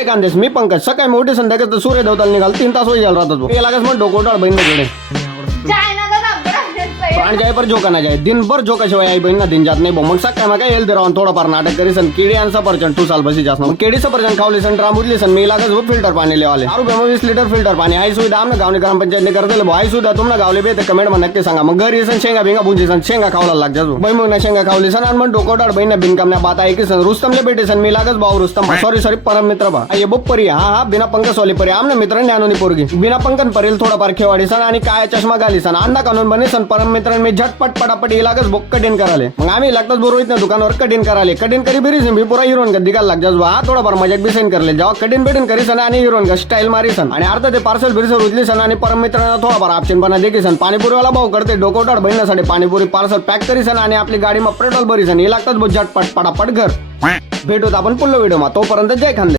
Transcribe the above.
काय कांदेस मी पंकज सकाळी मोठी संध्याकाळ सूर्य देवताला निघाल 3 तास होई राहतात तो ये लागस मग डोकोटाळ बहीण कडे प्राण जाए पर झोका ना जाए दिन भर झोका शिवाय आई बहीण ना दिन जात नाही मग सकाळी मग काय येल दे राहून थोडंफार नाटक करीसन केडी आणि सफरचंद 2 साल बसी जास्त केडी सफरचंद खावली सन रामुदली सन मी लागस वो फिल्टर पाणी लेवाले 20 लिटर फिल्टर पाणी आई सुविधा आमना गावनी ग्रामपंचायत ने करते भाई सुविधा तुमना गावले बे कमेंट मध्ये नक्की सांगा मग घरी सन शेंगा बिंगा बुंजी सन शेंगा खावला लाग जातो बाई मग ना शेंगा खावली सन आणि मग डोकोटाळ बहीण बिनकाम बात आहे की सन रुस्तमले भेटे सन मी लागस भाऊ रुस्तम सॉरी परम मित्र बा ये बुक परी हा बिना पंकज वाली परी आमने मित्र ज्ञानोनी पोरगी बिना पंकन परेल थोडाफार खेवाडी सन आणि काय चष्मा घाली सन अंधा कानून बने सन परम मित्र मी झटपट पटापट इलागच बुक कटिंग कराले मग आम्ही लागतात बरोबर इतना दुकानावर कटिंग कराले कटिंग करी बिरी सन भी पूरा हिरोइन का दिगाल लाग जास हा थोडाफार मजाक बी सेंड करले जेव्हा कटिंग बेटिंग करी सन आणि हिरोइन का स्टाईल मारी सन आणि अर्धा ते पार्सल बिरसर उचली सन आणि परम मित्रांना थोडाफार ऑप्शन बना देखी सन पाणीपुरीवाला भाऊ करते डोकोटाळ बहिणीसाठी पाणीपुरी पार्सल पॅक करी सन आणि आपली गाडी मग पेट्रोल भरी सन हे लागतात झटपट पटापट घर भेटूत आपण पुढल्या व्हिडिओ मा तोपर्यंत जय खानदेश.